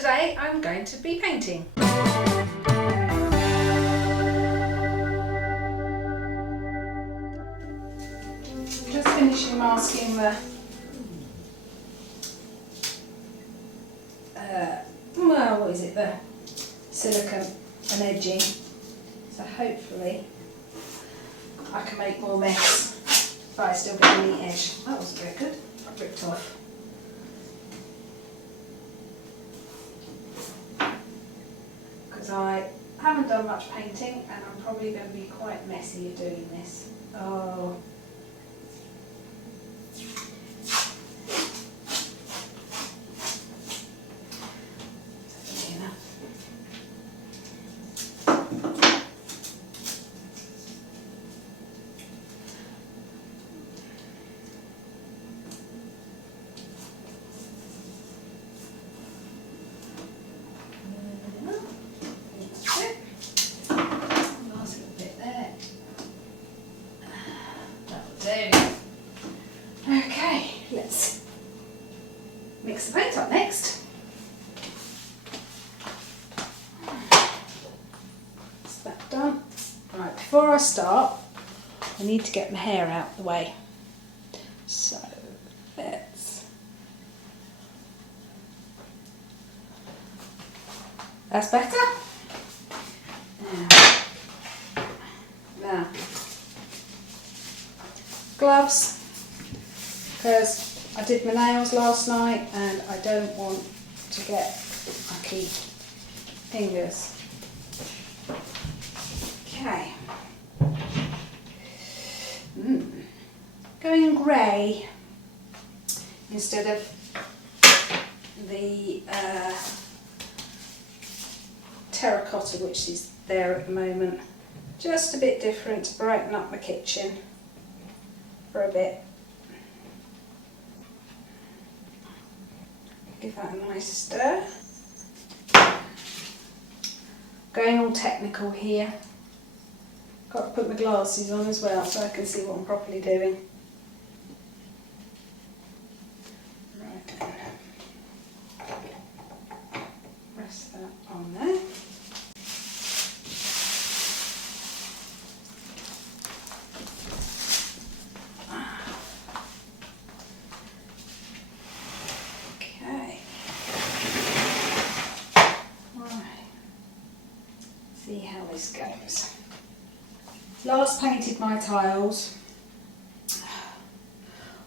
today I'm going to be painting. Just finishing masking the what is it, the silicone and edging, so hopefully I can make more mess but I still get a neat edge. That wasn't very good, I ripped off. Because I haven't done much painting and I'm probably going to be quite messy at doing this. Oh. Okay, let's mix the paint up next. That's that done. Right, before I start, I need to get my hair out the way. So let's. That's better. Now, gloves. Because I did my nails last night and I don't want to get mucky fingers. Okay. Going grey instead of the terracotta which is there at the moment. Just a bit different to brighten up my kitchen for a bit. Give that a nice stir. Going all technical here. Got to put my glasses on as well so I can see what I'm properly doing. Right then. Rest that on there. See how this goes. Last painted my tiles,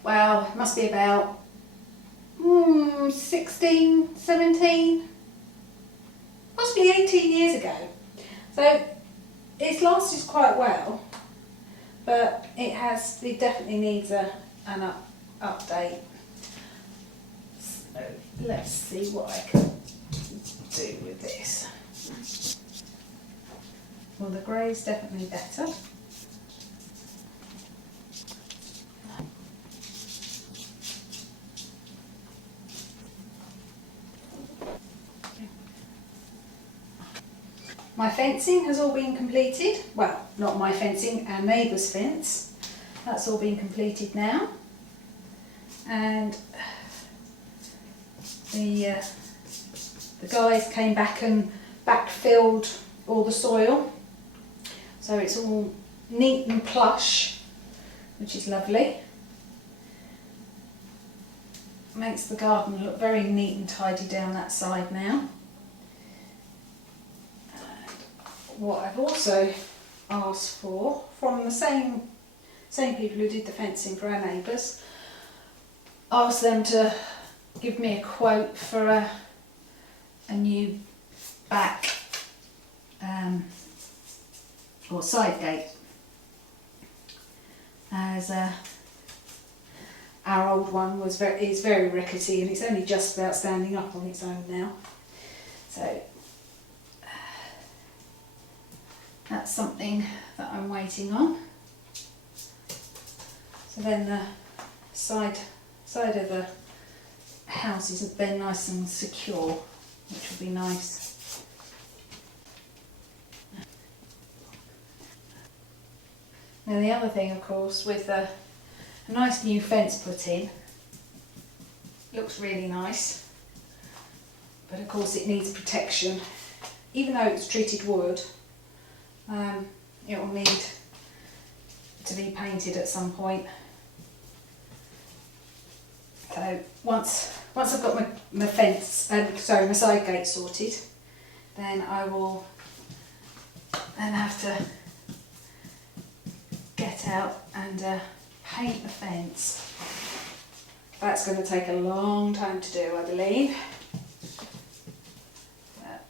well, it must be about 16, 17, possibly 18 years ago. So it's lasted quite well, but it definitely needs an update. So let's see what I can do with this. Well, the grey is definitely better. My fencing has all been completed. Well, not my fencing, our neighbour's fence. That's all been completed now. And the guys came back and backfilled all the soil. So it's all neat and plush, which is lovely. Makes the garden look very neat and tidy down that side now. And what I've also asked for from the same people who did the fencing for our neighbours, asked them to give me a quote for a new back or side gate, as our old one is very rickety and it's only just about standing up on its own now. So that's something that I'm waiting on. So then the side of the house is then nice and secure, which will be nice. Now the other thing, of course, with a nice new fence put in, looks really nice, but of course it needs protection. Even though it's treated wood, it will need to be painted at some point. So once I've got my fence, my side gate sorted, then I will then have to get out and paint the fence. That's going to take a long time to do, I believe. But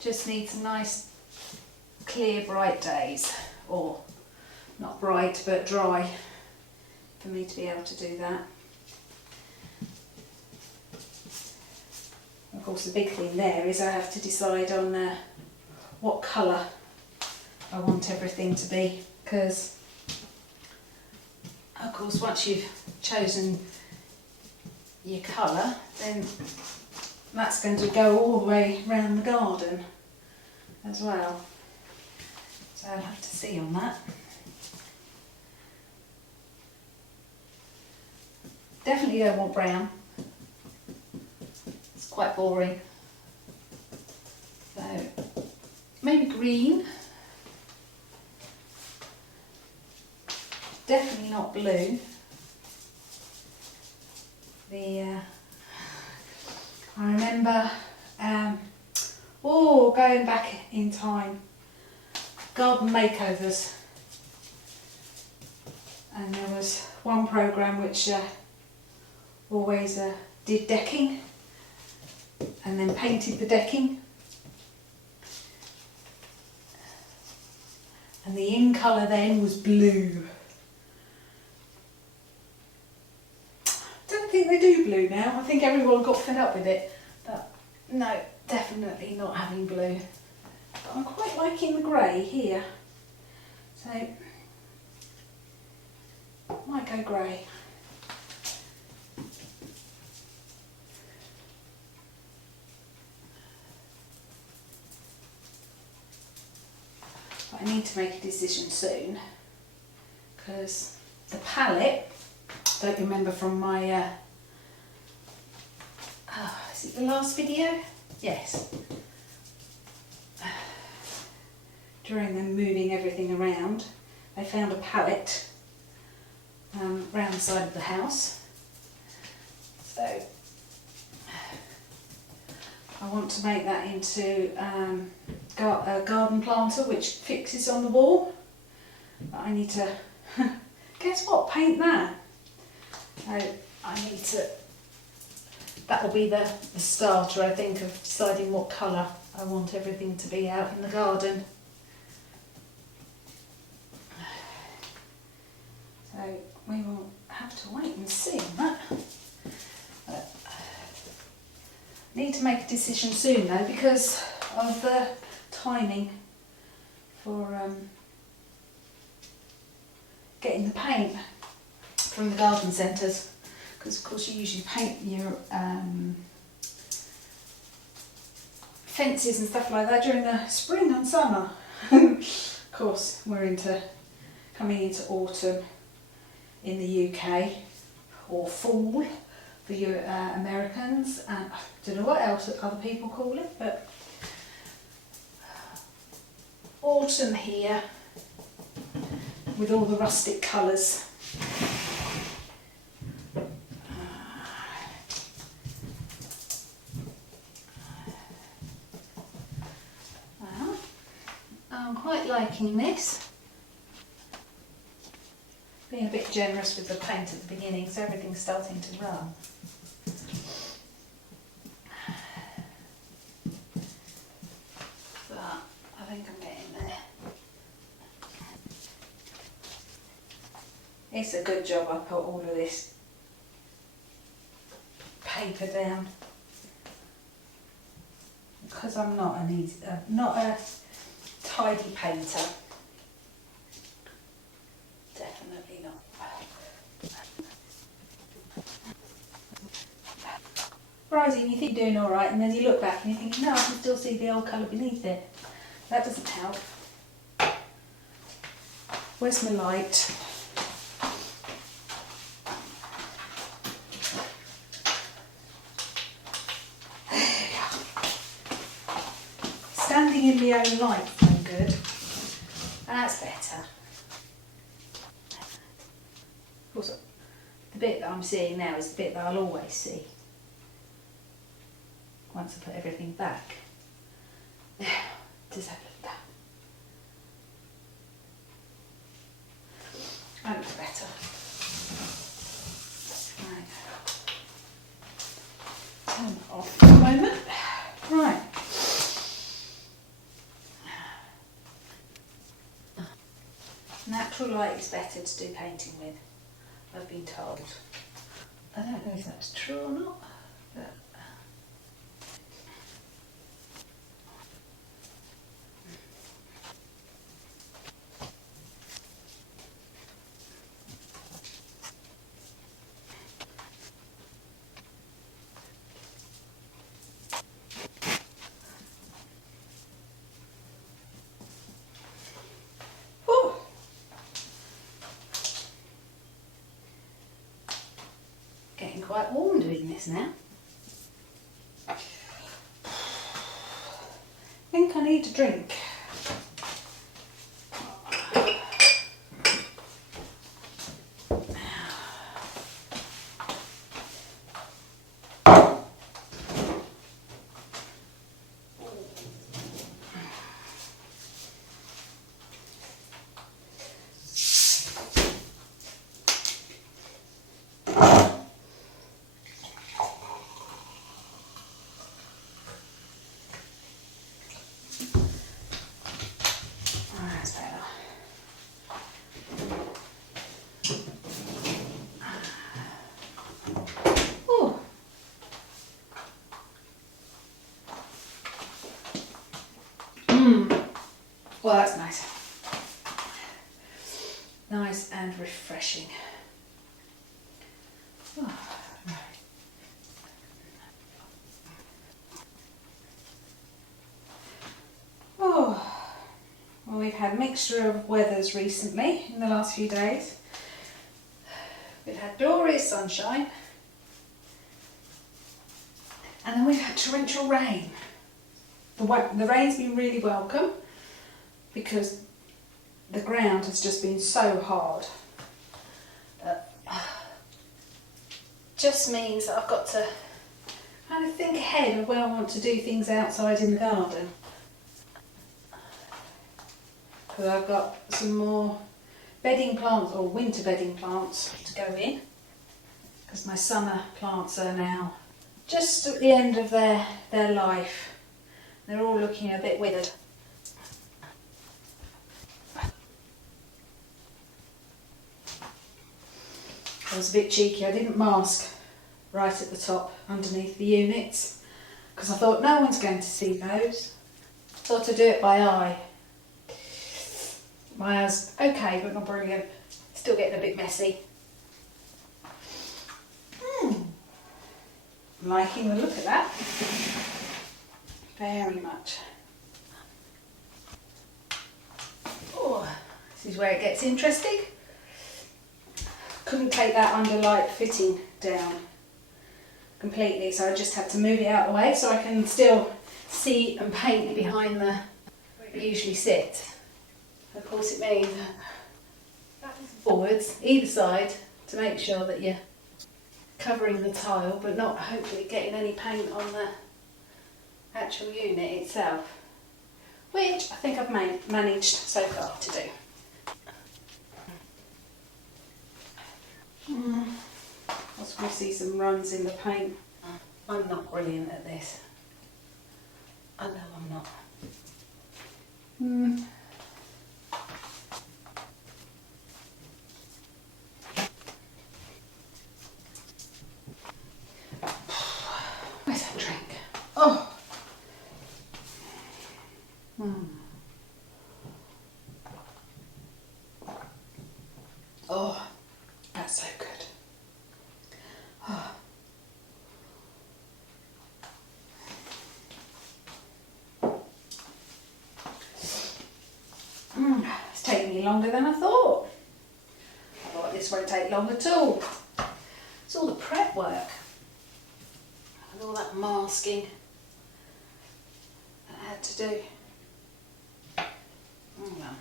just needs some nice, clear, bright days, or not bright but dry, for me to be able to do that. Of course, the big thing there is I have to decide on what colour I want everything to be, because of course once you've chosen your colour, then that's going to go all the way around the garden as well. So I'll have to see on that. Definitely don't want brown. It's quite boring. So maybe green. Definitely not blue. I remember going back in time, garden makeovers, and there was one programme which always did decking and then painted the decking, and the in colour then was blue. I think they do blue now. I think everyone got fed up with it, but no, definitely not having blue. But I'm quite liking the grey here, so might go grey. But I need to make a decision soon, because the palette, don't remember from my, is it the last video? Yes. During them moving everything around, they found a pallet round the side of the house. So I want to make that into a garden planter which fixes on the wall. But I need to, guess what, paint that. So I need to, that will be the starter, I think, of deciding what colour I want everything to be out in the garden. So we will have to wait and see on that. But I need to make a decision soon though, because of the timing for getting the paint from the garden centres, because of course you usually paint your fences and stuff like that during the spring and summer. Of course we're coming into autumn in the UK, or fall for you Americans, and I don't know what else other people call it, but autumn here with all the rustic colours. Well, I'm quite liking this. Being a bit generous with the paint at the beginning, so everything's starting to run. But I think I'm getting there. It's a good job I put all of this paper down, because I'm not a tidy painter. Definitely not. Rising, you think you're doing all right, and then you look back and you think, no, I can still see the old colour beneath it. That doesn't help. Where's my light? standing in my own light no good. That's better. Of course, the bit that I'm seeing now is the bit that I'll always see once I put everything back. Now, does that look better? That looks better. Right. Turn that off for a moment. Right. Natural light is better to do painting with, I've been told. I don't know if that's true or not, but getting quite warm doing this now. I think I need a drink. That's better. Ooh. Well, that's nice. Nice and refreshing. Oh, right. Oh, well, we've had a mixture of weathers recently in the last few days. We've had glorious sunshine, and then we've had torrential rain. The rain's been really welcome because the ground has just been so hard. Just means that I've got to kind of think ahead of when I want to do things outside in the garden. Because I've got some more bedding plants or winter bedding plants to go in. Because my summer plants are now just at the end of their life. They're all looking a bit withered. I was a bit cheeky, I didn't mask right at the top underneath the units because I thought no one's going to see those. Thought to do it by eye. My eye's okay but not brilliant, still getting a bit messy. I'm liking the look of that, very much. Oh, this is where it gets interesting. Couldn't take that under light fitting down completely, so I just had to move it out of the way so I can still see and paint behind where it usually sits. Of course it means backwards and forwards, either side, to make sure that you're covering the tile but not hopefully getting any paint on the actual unit itself, which I think I've managed so far to do. I was going to see some runs in the paint. I'm not brilliant at this. I know I'm not. Where's that drink? Oh. Oh, that's so good. Oh. It's taking me longer than I thought. I thought this won't take long at all. It's all the prep work and all that masking that I had to do. Oh well.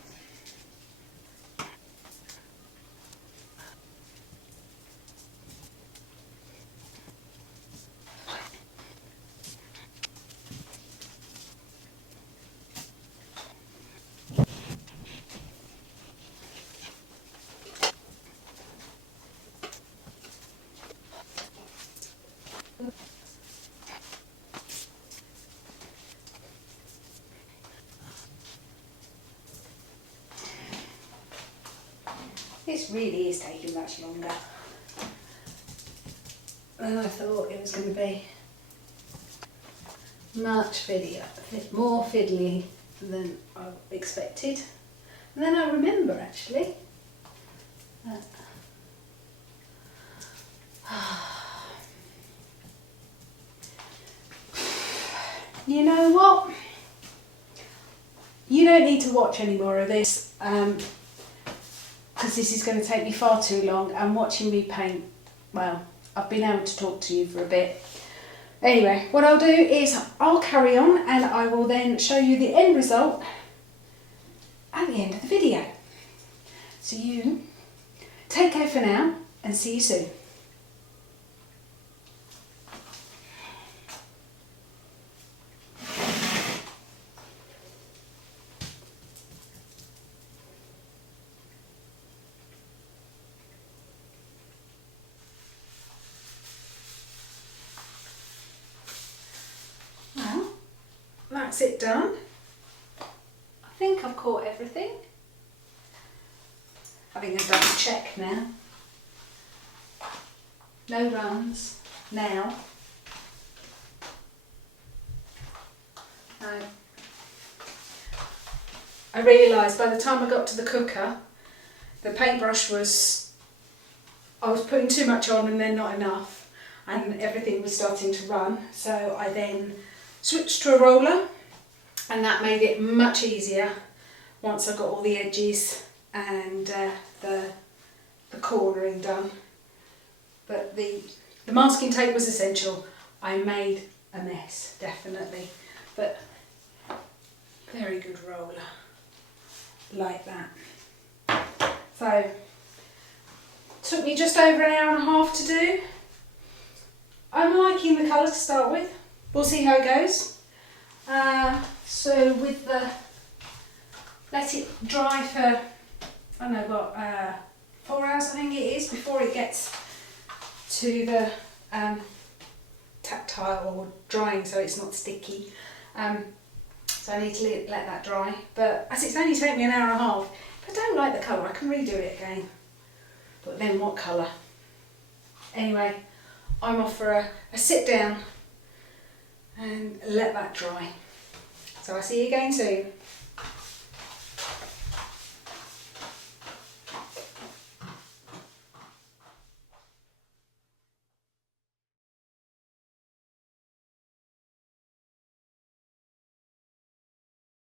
This really is taking much longer than I thought it was going to be. Much more fiddly than I expected. And then I remember actually that you know what? You don't need to watch any more of this because this is going to take me far too long, and watching me paint, well, I've been able to talk to you for a bit. Anyway, what I'll do is I'll carry on and I will then show you the end result at the end of the video. So you take care for now and see you soon. Well, that's it done. I think I've caught everything. Having a double check now. No runs now. No. I realised by the time I got to the cooker, the paintbrush I was putting too much on and then not enough, and everything was starting to run. So I then switched to a roller, and that made it much easier once I got all the edges and the cornering done. But the masking tape was essential. I made a mess, definitely, but very good roller, like that. So, took me just over an hour and a half to do. I'm liking the colour to start with. We'll see how it goes. So with let it dry for, I don't know what, 4 hours I think it is, before it gets to the tactile or drying, so it's not sticky. So I need to let that dry. But as it's only taken me an hour and a half, if I don't like the colour, I can redo it again. But then what colour? Anyway, I'm off for a sit down and let that dry. So I'll see you again soon.